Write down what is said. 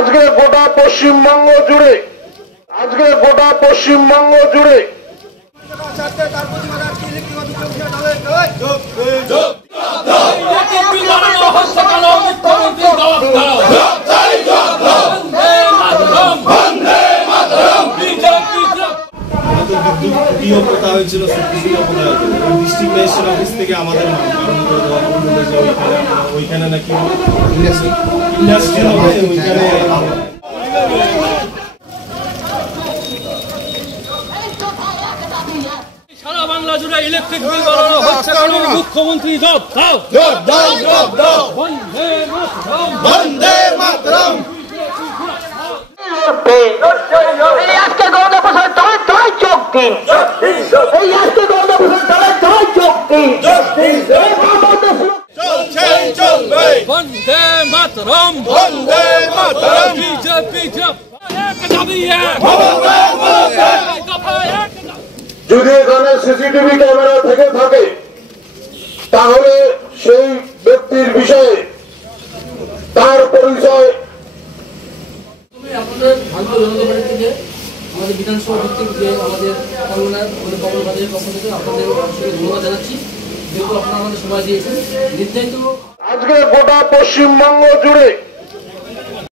আজকে গোটা পশ্চিমবঙ্গ জুড়ে কথা হয়েছিল ডিস্ট্রিক্ট ম্যাজিস্ট্রেট অফিস থেকে আমাদের ওইখানে নাকি ইন্ডাস্ট্রি হবে ওইখানে সারা বাংলা জুড়ে ইলেকট্রিক বিল বাড়ানো হচ্ছে কেন? মুখ্যমন্ত্রী জবাব দাও। বন্দে মাতরম। আজকে গণপ্রসাদ তাই চোখ দিন, আজকে গণপ্রসাদ তাই চোখ দিন। বন্দে মাতরম, বিজেপি যদি এখানে সিসিটিভি ক্যামেরা থেকে থাকে তাহলে সেই ব্যক্তির বিষয়ে তার পরিচয় আপনাদের ভাগ্য জনগণের থেকে আমাদের বিধানসভা ভিত্তিক যে আমাদের কর্মকাজের পক্ষ থেকে আপনাদের ধন্যবাদ জানাচ্ছি, যেহেতু আপনারা আমাদের সময় দিয়েছেন। নির্ধারিত আজকে গোটা পশ্চিমবঙ্গ জুড়ে